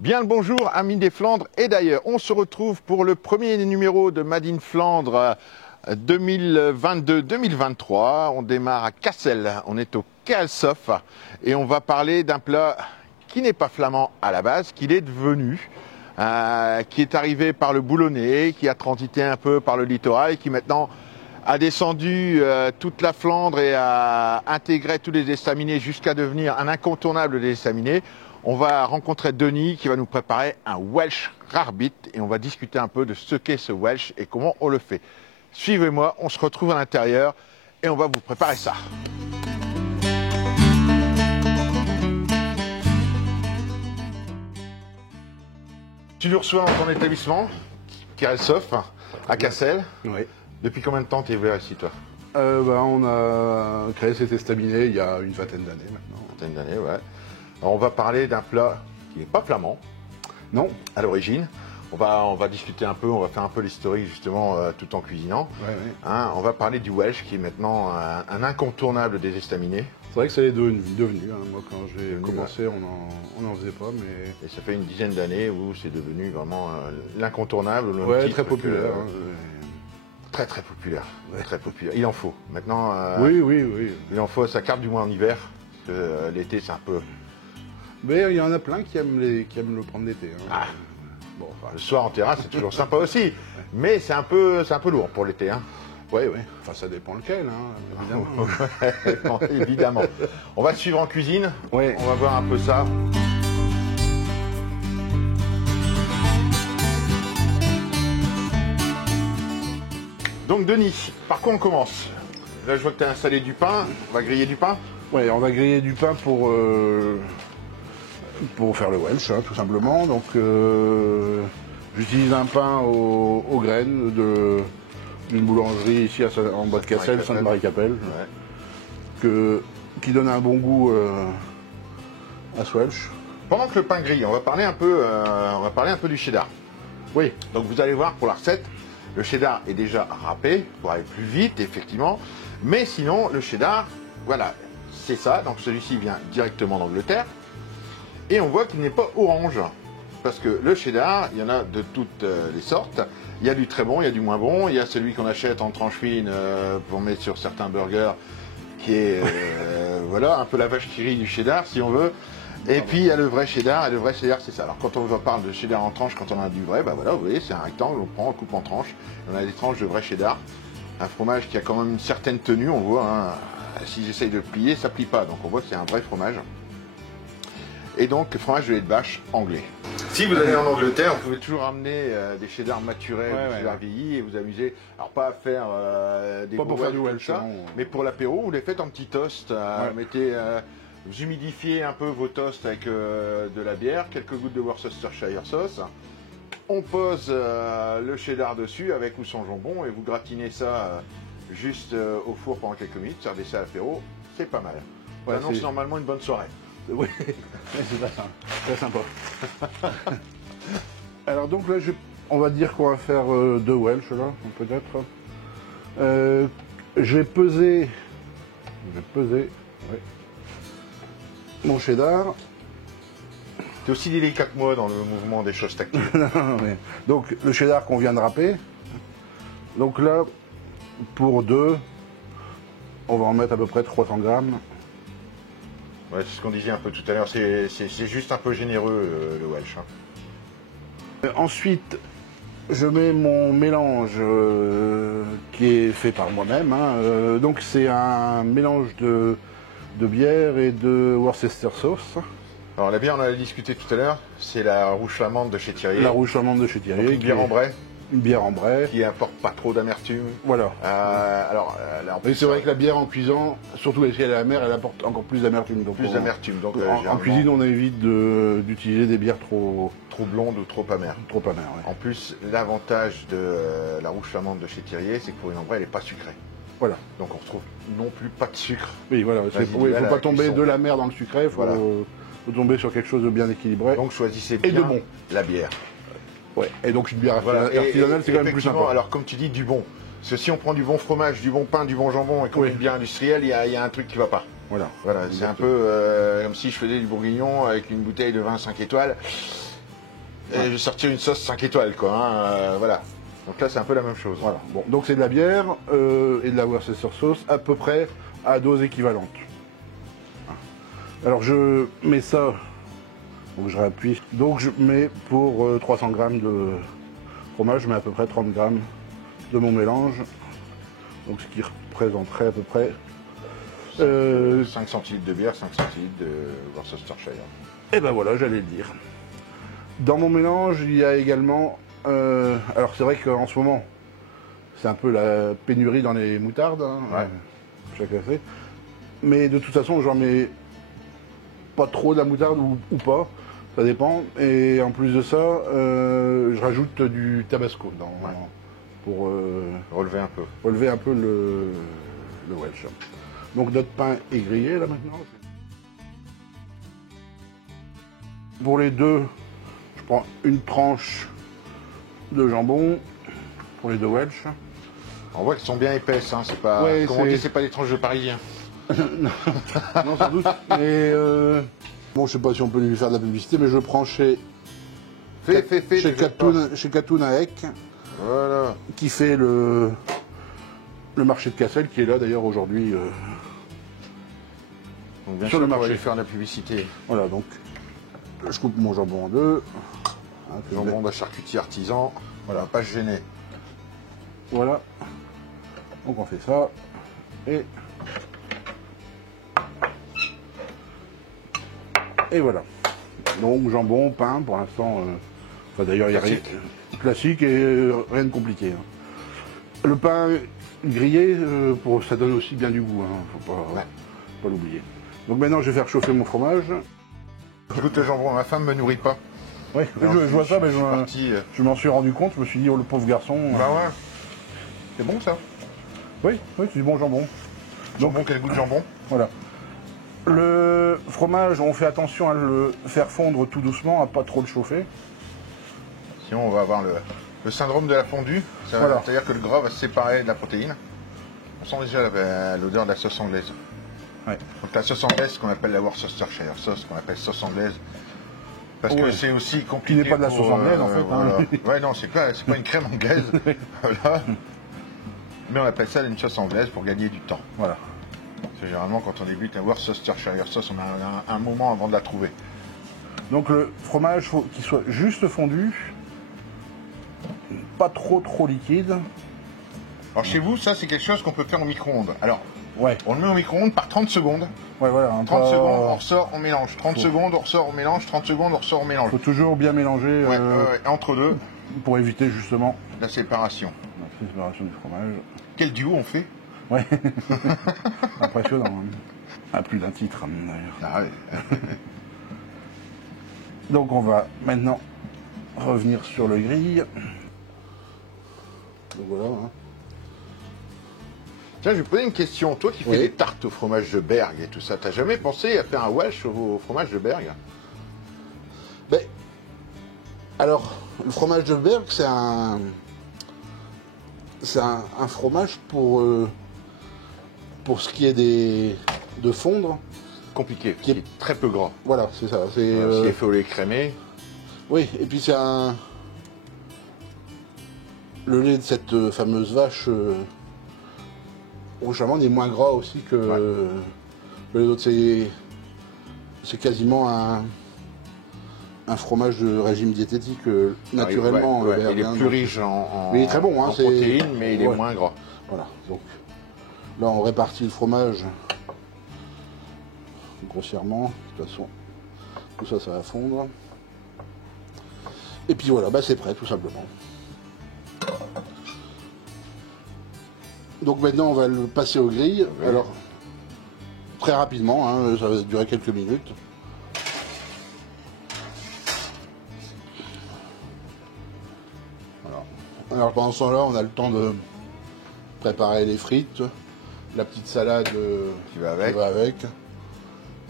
Bien le bonjour, amis des Flandres et d'ailleurs. On se retrouve pour le premier numéro de Made in Flandre 2022-2023. On démarre à Cassel, on est au Kalsof et on va parler d'un plat qui n'est pas flamand à la base, qu'il est devenu, qui est arrivé par le Boulonnais, qui a transité un peu par le littoral, qui maintenant a descendu toute la Flandre et a intégré tous les estaminets jusqu'à devenir un incontournable des estaminets. On va rencontrer Denis qui va nous préparer un Welsh Rarebit et on va discuter un peu de ce qu'est ce Welsh et comment on le fait. Suivez-moi, on se retrouve à l'intérieur et on va vous préparer ça. Tu nous reçois dans ton établissement, Kalsof, à Cassel. Oui. Depuis combien de temps tu es ouvert ici, toi? On a créé cet estaminet il y a une vingtaine d'années maintenant. Une vingtaine d'années, ouais. Alors, on va parler d'un plat qui n'est pas flamand. Non. À l'origine. On va discuter un peu, on va faire un peu l'historique justement tout en cuisinant. Ouais, ouais. Hein, on va parler du Welsh qui est maintenant un incontournable des estaminets. C'est vrai que ça est devenu. Hein. Moi, quand j'ai commencé, on n'en faisait pas, mais... Et ça fait une dizaine d'années où c'est devenu vraiment l'incontournable. Ouais, très populaire. Très très populaire. Ouais. Très populaire. Il en faut. Maintenant, oui. Il en faut sa carte du moins en hiver. L'été, c'est un peu... Mais il y en a plein qui aiment le prendre l'été. Hein. Ah. Bon, enfin, le soir en terrasse, c'est toujours sympa aussi. Mais c'est un peu lourd pour l'été. Hein. Oui. Enfin, ça dépend lequel, hein, évidemment. Évidemment. On va te suivre en cuisine. Ouais. On va voir un peu ça. Donc, Denis, par quoi on commence? Là, je vois que tu as installé du pain. On va griller du pain. Oui, on va griller du pain pour faire le Welsh, hein, tout simplement. Donc, j'utilise un pain aux graines d'une boulangerie ici en bas de Cassel, Sainte-Marie-Capelle, qui donne un bon goût à ce Welsh. Pendant que le pain grille, on va parler un peu du cheddar. Oui. Donc, vous allez voir pour la recette, le cheddar est déjà râpé pour aller plus vite, effectivement. Mais sinon, le cheddar, voilà, c'est ça. Donc, celui-ci vient directement d'Angleterre. Et on voit qu'il n'est pas orange, parce que le cheddar, il y en a de toutes les sortes. Il y a du très bon, il y a du moins bon. Il y a celui qu'on achète en tranche fine pour mettre sur certains burgers, qui est voilà, un peu la vache qui rit du cheddar, si on veut. Et puis il y a le vrai cheddar, et le vrai cheddar, c'est ça. Alors quand on parle de cheddar en tranche, quand on a du vrai, bah voilà, vous voyez, c'est un rectangle, on prend, on coupe en tranches. On a des tranches de vrai cheddar. Un fromage qui a quand même une certaine tenue, on voit, hein, si j'essaye de le plier, ça plie pas. Donc on voit que c'est un vrai fromage. Et donc, fromage de lait de vache anglais. Si vous allez en Angleterre, vous pouvez toujours amener des cheddars maturés, des cheddars vieillis et vous amuser. Alors, pas à faire des pas pour faire du Welsh, mais pour l'apéro, vous les faites en petits toasts. Vous humidifiez un peu vos toasts avec de la bière, quelques gouttes de Worcestershire sauce. On pose le cheddar dessus avec ou sans jambon et vous gratinez ça juste au four pendant quelques minutes. Servez ça à l'apéro, c'est pas mal. Ça annonce normalement une bonne soirée. Oui, c'est très sympa. Alors donc là, on va dire qu'on va faire deux Welsh là, peut-être. Je vais peser mon cheddar. Tu es aussi délicat que moi dans le mouvement des choses tactiles. Donc le cheddar qu'on vient de râper. Donc là, pour deux, on va en mettre à peu près 300 grammes. Ouais, c'est ce qu'on disait un peu tout à l'heure, c'est juste un peu généreux le Welsh. Hein. Ensuite, je mets mon mélange qui est fait par moi-même. Hein. Donc c'est un mélange de bière et de Worcester sauce. Alors la bière, on en a discuté tout à l'heure, c'est la rouge flamande de chez Thirier. La rouge flamande de chez Thirier. Une bière en bray. Une bière en bray. Qui apporte pas trop d'amertume. Voilà. Là, en plus, c'est vrai que la bière en cuisant, surtout si elle est amère, elle apporte encore plus d'amertume. Plus d'amertume. Donc, en cuisine, on évite d'utiliser des bières trop blondes ou trop amères. Trop amères, ouais. En plus, l'avantage de la rouge flamande de chez Thirier, c'est que pour une ambrée, elle n'est pas sucrée. Voilà. Donc on retrouve non plus pas de sucre. Oui, voilà. Il ne faut pas tomber de l'amer dans le sucré, il faut tomber sur quelque chose de bien équilibré. Donc choisissez bien de bon. La bière. Ouais. Et donc une bière artisanale, c'est quand même plus sympa. Alors comme tu dis, du bon. Parce que si on prend du bon fromage, du bon pain, du bon jambon et qu'on met une bière industrielle, il y a un truc qui va pas. Voilà. C'est un peu comme si je faisais du bourguignon avec une bouteille de vin 5 étoiles. et je vais sortir une sauce 5 étoiles, quoi. Hein, voilà. Donc là, c'est un peu la même chose. Voilà. Bon, donc c'est de la bière et de la Worcester sauce à peu près à dose équivalente. Alors je mets ça, donc je réappuie. Donc je mets pour 300 grammes de fromage, je mets à peu près 30 grammes de mon mélange. Donc ce qui représenterait à peu près 5 centilitres de bière, 5 centilitres de Worcestershire. Et ben voilà, j'allais le dire. Dans mon mélange, il y a également... alors c'est vrai qu'en ce moment, c'est un peu la pénurie dans les moutardes, hein, Ouais. chacun sait. Mais de toute façon, j'en mets pas trop de la moutarde ou pas, ça dépend. Et en plus de ça, je rajoute du tabasco pour Relever un peu. relever un peu le Welsh. Donc notre pain est grillé là maintenant. Pour les deux, je prends une tranche de jambon pour les deux Welsh. On voit qu'elles sont bien épaisses, hein. C'est pas. Ouais, Comme on c'est- dit, c'est pas des tranches de Parisiens. Non, sans doute. Mais bon, je sais pas si on peut lui faire de la publicité, mais je le prends chez Fais, chez ne jette pas. Catoun à Eck, Voilà. qui fait le marché de Cassel, qui est là d'ailleurs aujourd'hui. Donc bien Sur sûr, le on va marché. lui faire de la publicité. Voilà, donc je coupe mon jambon en deux. Hein, que je Jambon mets- de charcutier artisan. Voilà, pas se gêner. Voilà. Donc on fait ça. Et voilà. Donc jambon, pain, pour l'instant. Enfin d'ailleurs, il y a rien. Classique et rien de compliqué. Hein. Le pain grillé, ça donne aussi bien du goût. Hein. Faut pas l'oublier. Donc maintenant, je vais faire chauffer mon fromage. Je goûte le jambon, ma femme me nourrit pas. Oui, je vois ça, mais je suis parti. je m'en suis rendu compte. Je me suis dit, oh le pauvre garçon. Bah ouais. C'est bon ça. Oui, c'est du bon jambon. Jambon, quel goût de jambon? Voilà. Le fromage, on fait attention à le faire fondre tout doucement, à pas trop le chauffer. Sinon, on va avoir le syndrome de la fondue. Voilà. C'est-à-dire que le gras va se séparer de la protéine. On sent déjà l'odeur de la sauce anglaise. Ouais. Donc la sauce anglaise, ce qu'on appelle la Worcestershire sauce, qu'on appelle sauce anglaise. Parce que Ouais. c'est aussi compliqué. Qui n'est pas de la sauce anglaise, en fait, hein. Voilà. Ouais, non, c'est pas une crème anglaise. Voilà. Mais on appelle ça une sauce anglaise pour gagner du temps. Voilà. Parce que généralement, quand on débute la Worcestershire sauce, on a un moment avant de la trouver. Donc le fromage, faut qu'il soit juste fondu, pas trop liquide. Alors chez vous, ça c'est quelque chose qu'on peut faire au micro-ondes. Alors, Ouais, on le met au micro-ondes par 30 secondes. ouais, voilà. 30 secondes, on ressort, on mélange. 30 secondes, on ressort, on mélange. 30 secondes, on ressort, on mélange. Faut toujours bien mélanger Ouais, entre deux, pour éviter justement la séparation. la séparation du fromage. Quel duo on fait? Ouais, impressionnant. Hein. À plus d'un titre, d'ailleurs. Ah ouais. Donc on va maintenant revenir sur le grill. Donc voilà. Hein. Tiens, je vais vous poser une question. Toi qui fais Oui. des tartes au fromage de Berg et tout ça, t'as jamais pensé à faire un Welsh au fromage de Berg? Ben, alors, le fromage de Berg, c'est un fromage pour ce qui est de fondre. Compliqué, parce qu'il est très peu gras. Voilà, c'est ça. C'est, S'il est fait au lait crémé, oui, et puis c'est le lait de cette fameuse vache rouge amande est moins gras aussi que le lait d'autre. C'est quasiment un fromage de régime diététique naturellement. ouais, Berg, il est hein, plus donc- riche en, Mais il est très bon, hein, en c'est- protéines, mais il est ouais. moins gras. Voilà, donc là on répartit le fromage grossièrement, de toute façon tout ça, ça va fondre. Et puis voilà, bah c'est prêt tout simplement. Donc maintenant on va le passer au grill, Oui. alors très rapidement, hein, ça va durer quelques minutes. Voilà. Alors pendant ce temps-là, on a le temps de préparer les frites, la petite salade Qui va avec.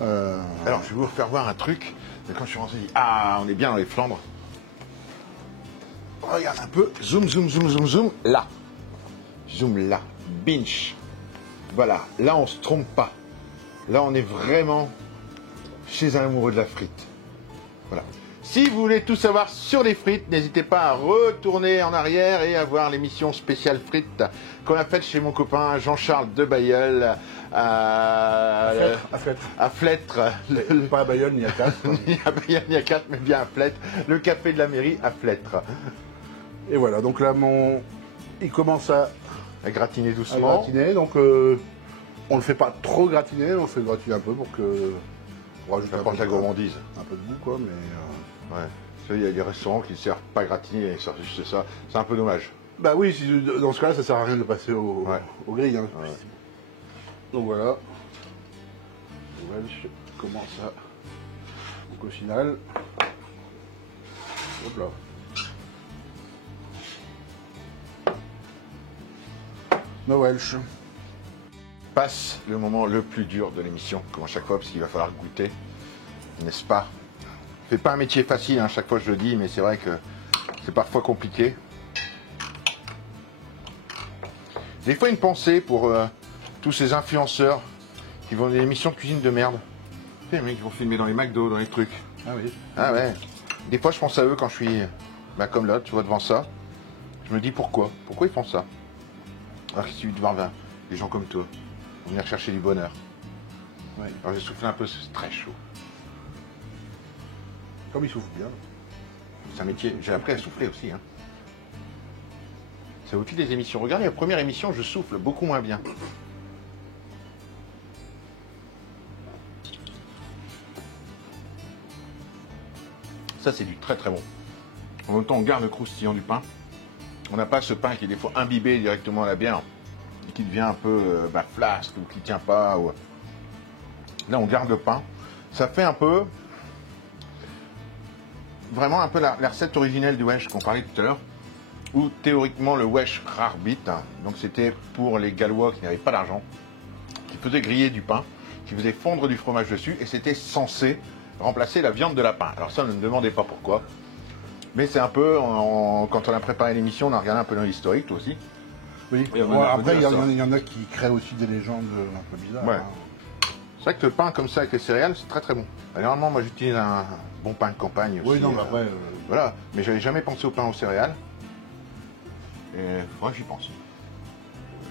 Alors, je vais vous faire voir un truc. Quand je suis rentré, je dis, ah, on est bien dans les Flandres. Regarde un peu. Zoom, zoom, zoom, zoom, zoom. Là. Zoom là. Binge. Voilà. Là, on se trompe pas. Là, on est vraiment chez un amoureux de la frite. Voilà. Si vous voulez tout savoir sur les frites, n'hésitez pas à retourner en arrière et à voir l'émission spéciale frites qu'on a faite chez mon copain Jean-Charles de Bailleul à Flêtre. Pas à Bayonne, ni à Castres. Ni à Bayonne, ni à Castres, mais bien à Flêtre. Le café de la mairie à Flêtre. Et voilà, donc là, il commence à gratiner doucement. Gratiner, donc on le fait pas trop gratiner, on le fait gratiner un peu pour que... On rajoute la gourmandise. Un peu de goût, quoi, mais... Ouais. Il y a des restaurants qui ne servent pas gratiner, ils servent juste ça. C'est un peu dommage. Bah oui, dans ce cas-là, ça sert à rien de passer au grill. Hein. Ouais. Donc voilà. Je commence à... Donc au final... Hop là. No Welsh. Passe le moment le plus dur de l'émission, comme à chaque fois, parce qu'il va falloir goûter, n'est-ce pas? C'est pas un métier facile, hein, chaque fois je le dis, mais c'est vrai que c'est parfois compliqué. Des fois une pensée pour tous ces influenceurs qui vont dans des émissions de cuisine de merde. Les mecs qui vont filmer dans les McDo, dans les trucs. Ah oui. Ah ouais. Des fois je pense à eux quand je suis comme là, tu vois, devant ça. Je me dis pourquoi ils font ça? Alors qu'il suffit de voir des gens comme toi venir chercher du bonheur. Ouais. Alors j'ai soufflé un peu, c'est très chaud. Comme il souffle bien. C'est un métier, j'ai appris à souffler aussi. Hein. C'est au fil des émissions. Regardez, la première émission, je souffle beaucoup moins bien. Ça, c'est du très très bon. En même temps, on garde le croustillant du pain. On n'a pas ce pain qui est des fois imbibé directement à la bière et qui devient un peu flasque ou qui ne tient pas. Ou... Là, on garde le pain. Ça fait un peu... Vraiment un peu la recette originelle du wesh qu'on parlait tout à l'heure, où théoriquement le wesh rarbit, donc c'était pour les Gallois qui n'avaient pas d'argent, qui faisaient griller du pain, qui faisaient fondre du fromage dessus, et c'était censé remplacer la viande de lapin. Alors ça, ne me demandez pas pourquoi, mais c'est un peu, quand on a préparé l'émission, on a regardé un peu dans l'historique, toi aussi. Oui, après il y en a qui créent aussi des légendes un peu bizarres. Ouais. Hein. C'est vrai que le pain comme ça avec les céréales, c'est très très bon. Généralement, moi j'utilise un bon pain de campagne aussi. Oui, non, mais après... Voilà, mais j'avais jamais pensé au pain aux céréales. Et il faudrait que j'y pense.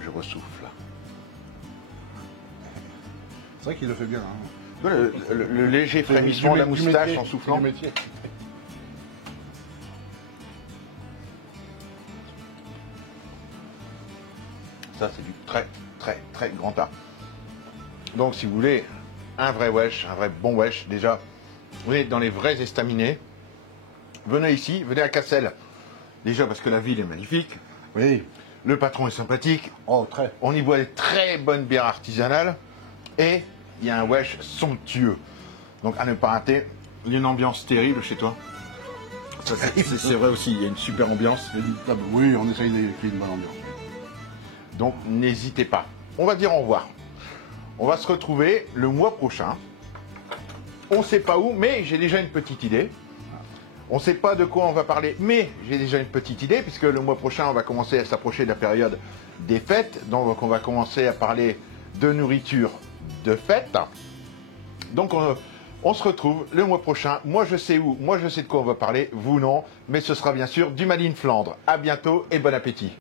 Je ressouffle. C'est vrai qu'il le fait bien. Hein. Tu vois, le léger frémissement de la moustache en soufflant. Métier. Ça, c'est du très très très grand art. Donc si vous voulez un vrai wesh, un vrai bon wesh, déjà, vous êtes dans les vrais estaminets, venez ici, venez à Cassel. Déjà parce que la ville est magnifique, Oui. le patron est sympathique, Oh, très. on y boit des très bonnes bières artisanales et il y a un wesh somptueux. Donc à ne pas rater, il y a une ambiance terrible chez toi. C'est vrai aussi, il y a une super ambiance. Ah bah oui, on essaye de créer une bonne ambiance. Donc n'hésitez pas. On va dire au revoir. On va se retrouver le mois prochain. On ne sait pas où, mais j'ai déjà une petite idée. On ne sait pas de quoi on va parler, mais j'ai déjà une petite idée, puisque le mois prochain, on va commencer à s'approcher de la période des fêtes. Donc on va commencer à parler de nourriture de fête. Donc on se retrouve le mois prochain. Moi je sais où, moi je sais de quoi on va parler, vous non. Mais ce sera bien sûr du Made in Flandre. À bientôt et bon appétit.